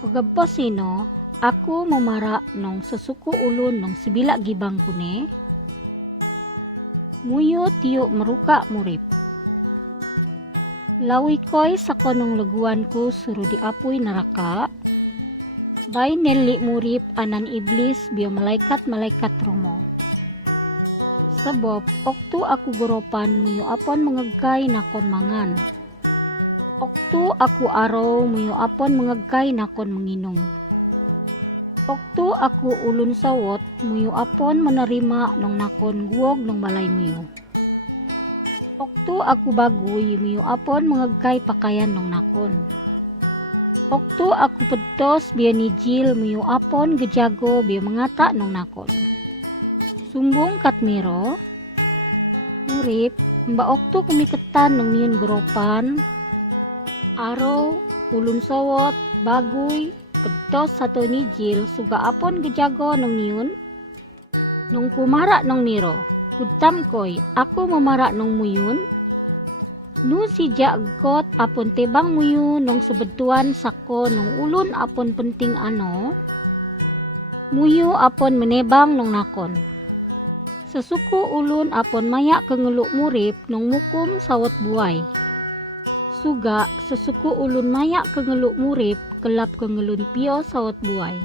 Pagabpasino, ako mamara nung sasuko ulon nung sibila gibang kune. Muyo tiyo maruka murip. Lawi ko'y sa konong laguan ko suro di apoy naraka. Bay nelli murip anan iblis biyo malaikat rumo. Sabab, okto ako goropan muyo apon mangagkay nakon mangan. Okto ako araw muyo apon mangagkay nakon manginong. Okto ako ulun sawot muyo apon manarima nung nakon guwog nung balay muyo. Okto ako bagoy muyo apon mangagkay pakayan nung nakon. Okto ako pedtos biya ni Jill muyo apon gejago biya mangata nung nakon. Sumbong katmiro, murip, mba okto kumiketan nung niyon goropan, araw, ulun sawot, bagoy, pedtos sa to ni Jill, suga apon gejago nung niyon. Nung kumara nung niro, kudtam ko'y, ako mamara nung muyon. No si Jagot apon tebang muyo nung sabetuan sako nung ulun apon penting ano, muyo apon menebang nung nakon. Sa suko ulun apon maya kangulok murip nung mukom sawat buhay. Suga sa suko ulun maya kangulok murip kelap kangulun piyo sawat buhay.